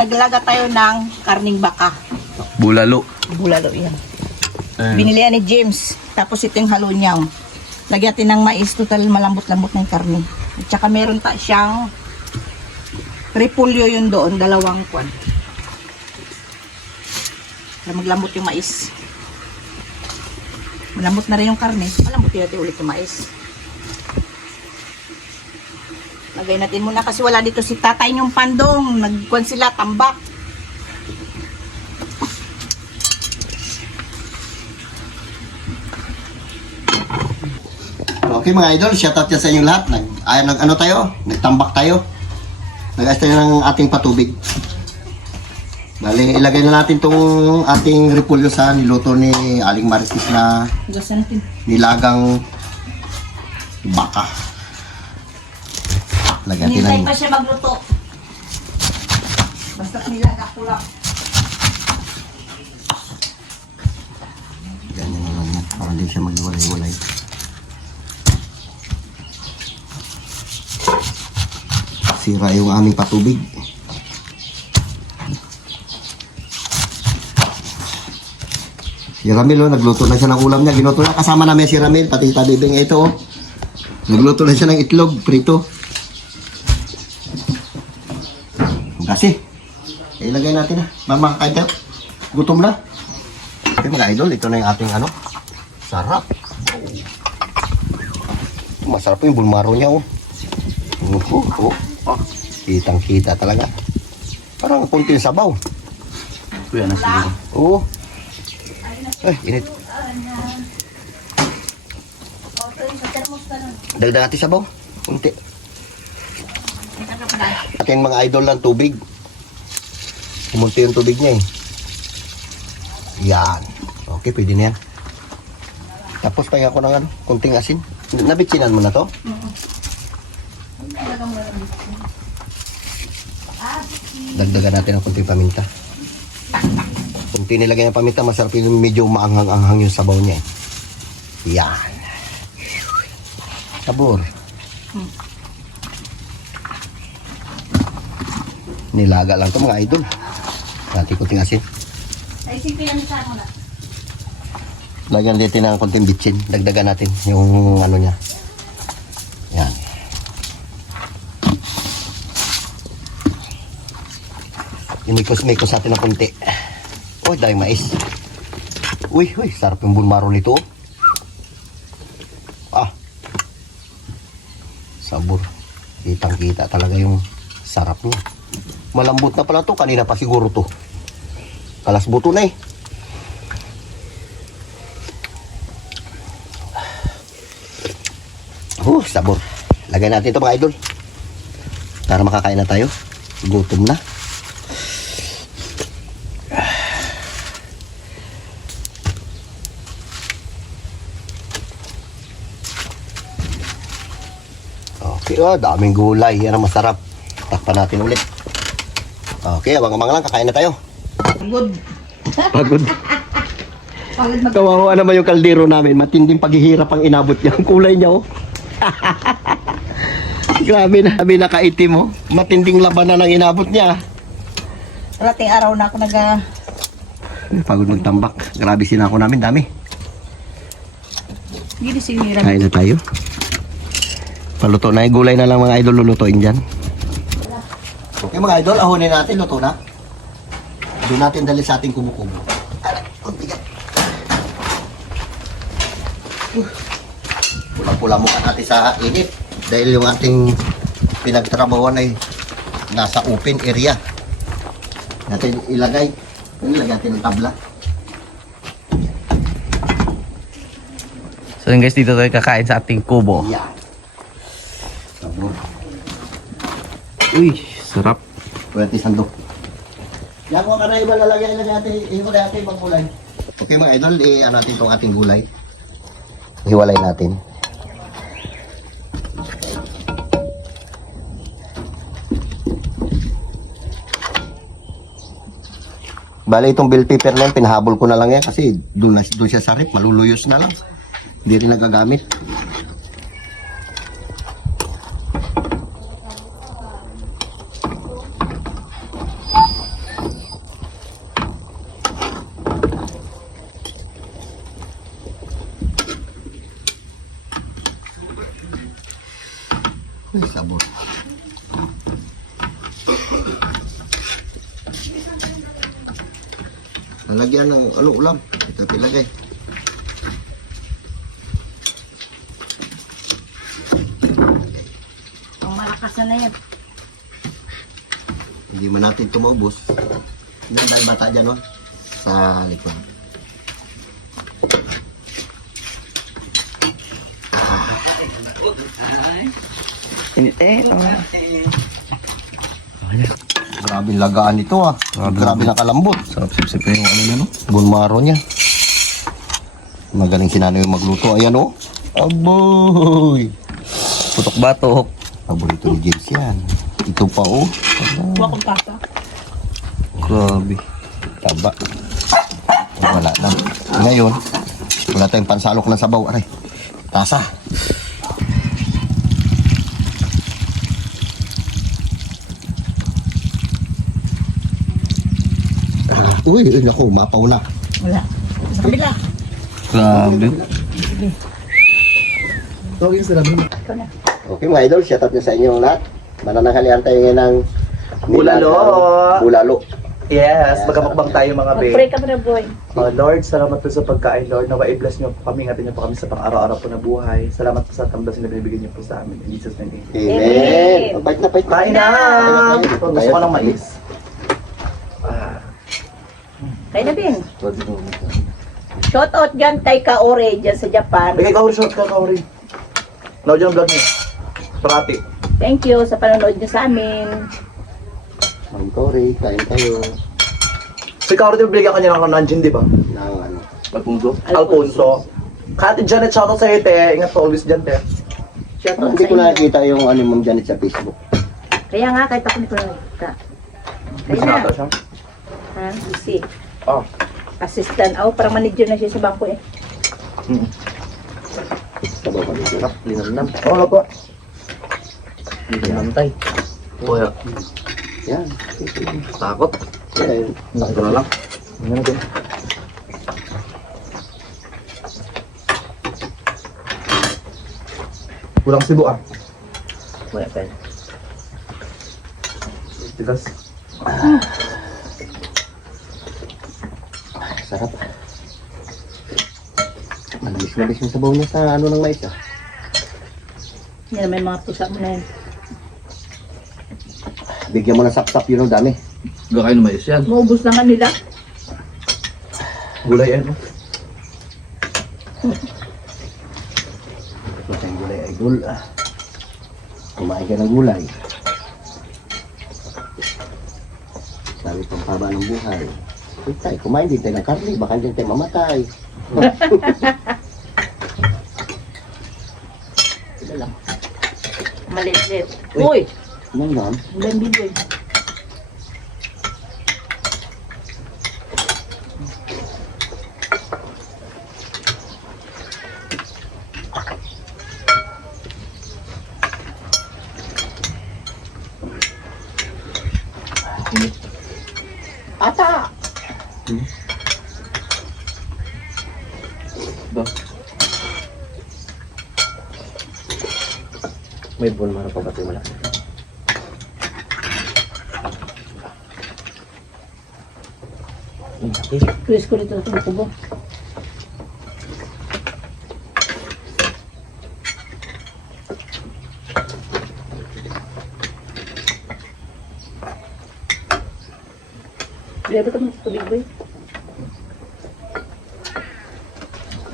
Naglaga tayo ng karning baka. Bulalo. Bulalo yan. Binili yan ni James. Tapos ito yung halo niya. Lagyan natin ng mais. Total malambot-lambot na yung karne. At saka meron siyang repolyo yun doon. Dalawang kwan. Para maglambot yung mais. Malambot na rin yung karne. Malambot natin ulit yung mais. Lagay natin muna kasi wala dito si tatay yung pandong. Nagkuhan sila, tambak. Okay mga idol, shoutout yan sa inyong lahat. Ano tayo? Nagtambak tayo. Nag-ayos tayo ng ating patubig. Bali, ilagay na natin itong ating repolyo sa niluto ni Aling Marites na Gasan natin. nilagang baka. Lagyan natin Hinintay ng... pa siya magluto. Basta nilaga ko lang. Ganyan na lang yan, para hindi siya maghiwalay-walay. Sira yung aming patubig. Si Ramil, nagluto na siya ng ulam niya. Ginuto na kasama namin si Ramil, pati tabibing ito. Nagluto na siya ng itlog, prito. Kasi, ilagay natin na. Mama, kain tayo. Gutom na. Okay mga idol, ito na yung ating ano. Sarap. Masarap yung bulmaro niya, oh. Kitang-kita talaga. Parang kunting sabaw. Kuya na siguro. Oo. Ay, init. Dagdag natin sabaw. Kunti. Ating mga idol ng tubig. Kumunti yung tubig niya eh. Yan. Okay, pwede na yan. Tapos pahinga ko ng ano, kunting asin. Nabitsinan mo na to? Dagdagan natin ng kunting paminta. Kunti nilagay ng paminta, masarap yung medyo maanghang-anghang yung sabaw niya eh. Yan. Sabor. Nilaga lang to mga idol. Natin kunting asin. Ay, simple lang sa mo na. Lagyan dito ng kunting bitsin. Dagdagan natin yung ano niya. Yan. Imikos-mikos natin ng kunti. Uy, dahil mais. Uy, sarap yung bulmaro nito. Ah. Sabor. Kitang-kita talaga yung sarap niya. Malambot na pala to. Kanina pa siguro to. Kalas buto na eh. Sabor. Lagay natin ito mga idol. Para makakain na tayo. Gutom na. Okay, daming gulay. Yan ang masarap. Takpan natin ulit. Okay, abang-abang lang. Kakain na tayo. Good. Pagod. Pagod mag... Kawawa naman yung kaldero namin. Matinding paghihirap ang inabot niya. Ang kulay niya, oh. Grabe na. Sabi nakaitim, oh. Matinding labanan ang inabot niya. Rating araw na ako Pagod magtambak. Grabe sinako namin. Dami. Gini sinira. Kain na tayo. Paluto na. Gulay na lang mga idol lulutuin dyan. Okay mga idol, ahonin natin. Luto na. Doon natin dali sa ating kubo-kubo. Pulang-pula mukha natin sa init. Dahil yung ating pinagtrabawan ay nasa open area. Natin ilagay. Ilagay natin ng tabla. So yun guys, dito tayo kakain sa ating kubo. Yan. Sabor. Uy, sarap. Pwede sandok. Yan ko ka na iba lalagyan na natin. Iba natin ibang gulay. Okay mga idol, ano natin itong ating gulay. Hiwalay natin. Bale itong bell pepper na yan, pinahabol ko na lang yan kasi doon siya sa rip, maluluyos na lang. Hindi rin nagagamit. Ay, sabon. Lalagyan ng ano ulam. Ito pilagay. Ang malakas na yan. Hindi man natin ito maubos. Yan, dahil bata dyan, no? Sa likod. Hindi Grabe lagaan ito, ah. Grabe na kalambot. Sarap sip-sipin yung ano niya, no? Bunmaro niya. Magaling si Nanay magluto. Ayan, oh. Aboy! Putok-batok. Paborito ni James yan. Ito pa, oh. Huwag akong pasa. Grabe. Taba. Wala na. Ngayon, wala tayong pansalok ng sabaw. Aray, tasa. Uy, naku, mapaw na. Wala. Sa kabila. Grabe. Ikaw na. Okay mga idol, shout out nyo sa inyong lahat. Manananghalian tayo ngayon ng Bulalo. Bulalo. Yes, magkamukbang tayo mga babe. Mag-pray ka muna, boy. Lord, salamat po sa pagkain, Lord. Nawa i-bless niyo po kami, ingatin niyo po kami sa pang-araw-araw po na buhay. Salamat po sa tambas na binibigyan niyo po sa amin. In Jesus' name. Amen. Pait na, pait na. Kain na! Kain. Gusto ko ng mais. Kaya na, Bin. Shout out dyan kay Kaore dyan sa Japan. Bigay ka, short ka, Kauri. Now, dyan ang vlog niyo. Parati. Thank you sa panonood niyo sa amin. Ma'am Cory, kain tayo Si Kauri, binigyan ka niya ng nanjin, di ba? ng ano. Magpundo. Alfonso. Kati Janet, shout out sa'yo, te. Ingat po always dyan, te. Shout out Hindi sa ko inyo. nakikita yung ano Ma'am Janet sa Facebook. Kaya nga, kahit ako hindi ko nakita. Kaya Bisa na. ata siya. Ha? Si Oh. assistant. Oh, parang manager na siya sa bangko eh. Sabaw ka dito. Linamnam. Oo, wala po. Linamnam tay. Kuya. Yan. Takot. Yan. Ito na lang. Ano natin? Kulang sibo ah. Wala tayo. Tigas. Sarap. Malis yung sabaw niya sa ano ng mais ah. Yan, may mga pusa mo na yun. Bigyan mo ng sap-sap yun ang dami. Gakain na mais yan. Maubos na nga nila. Gulay ano? Ito yung gulay ay gul. Kumain ka ng gulay. Sabi pang haba ng buhay. Uy, tayo, kumain din tayo ng karne. Baka din tayo mamatay. Ito lang. Maliit-liit. Uy! Ano lang? Ulan din, boy. Ata! Ba? May buwan mara pa ba ito malaki? Chris ko nito sa kubo. Lihat ka mo sa tubig, boy.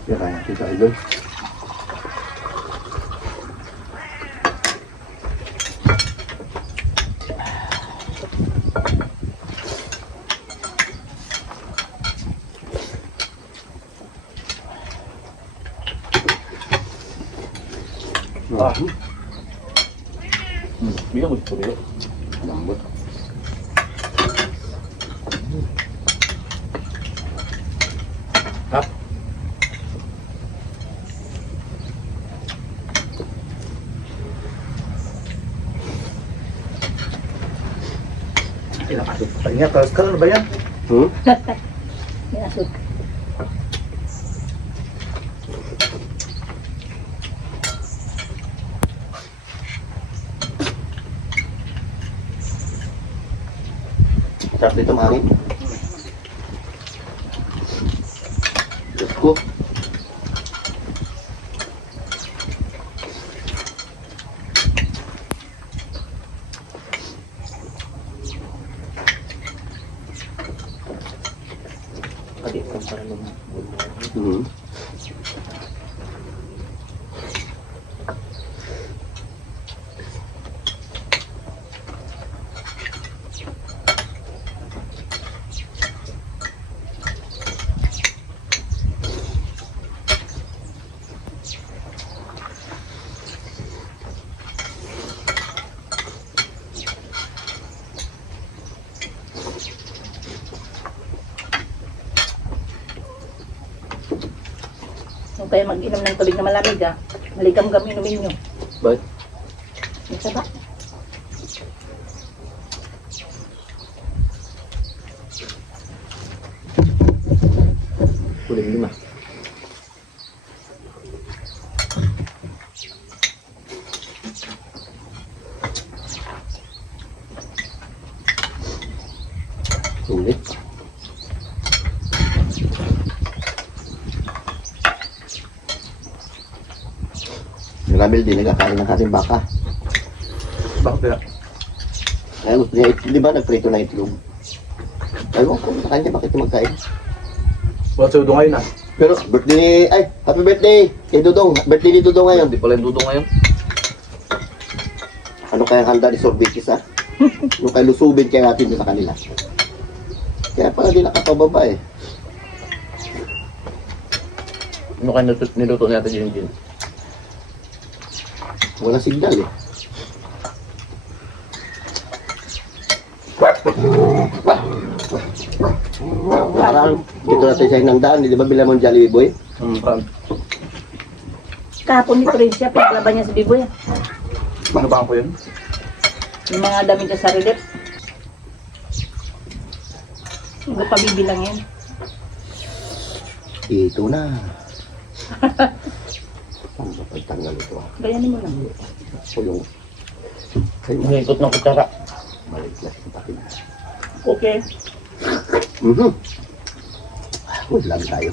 Yan kaya kita idol. Ah. Bigyan mo ito. Lambot. Hap. Inakasot pa niya. Tapos ka na ba yan? Yan, asok. Sarap dito mahangin. Diyos ko. Pati kung parang Mhm. Kung kayo mag-inom ng tubig na malamig maligam-gam inumin nyo. Bakit? May saba. Kuling 5. Sulit. Yung Ramil din, nagkakain ng ating baka. Bakit kaya? Kaya gusto niya, di ba nagprito na itlog? Ewan ko, sa kanya bakit magkain? Wala sa udo ngayon Pero birthday ni, ay, happy birthday kay Dudong. Birthday ni Dudong ngayon. Hindi pala yung dudong ngayon. Ano kaya handa ni Sorbikis ha? Yung kay lusubin kaya natin sa kanila. Kaya pala di nakapababa eh. Ano kayo niluto natin yung gin? Walang signal eh. Parang dito natin sa hinangdaan, di ba bilang mong Jollibee Boy? Kahapon ni Tricia, paglaban niya sa Biboy. Ano ba ko yun? Yung mga damit niya sa relief. Hindi pa bibilangin. Ito na. Ang mapagtanggal ito ah. Gayanin mo lang. O yung... Ay, Hingkot ng kutsara. balik na sa pakin. Okay. Uy, lagi tayo.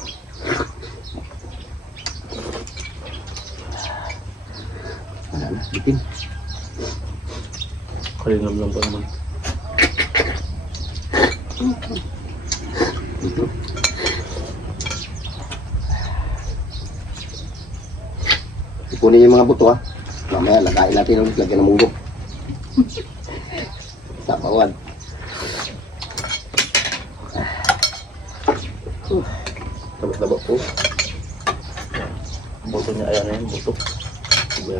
Wala na, bitin. Kalinam lang pa naman. Ipunin yung mga buto ha. Mamaya, lagain natin ulit, lagyan ng munggo. Sapawan. Labak-labak po. Buto niya, ayan na yun, buto. Diba?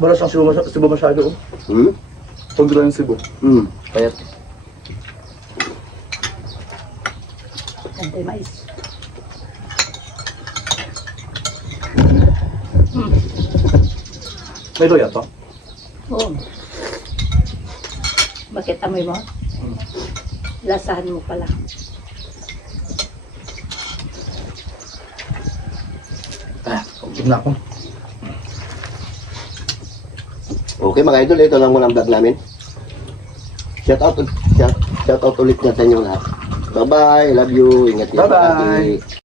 Balas ang Cebu masyado. Hmm? Tondo lang yung Cebu. Hmm. Payat. Antay mais. May loya to? Oo. Bakit amoy mo? Lasahan mo pala. Tignan ako. Okay mga idol, ito lang muna ang vlog namin. Shout out ulit niya sa inyo lahat. Bye bye, love you, ingat kayo Bye-bye. palagi.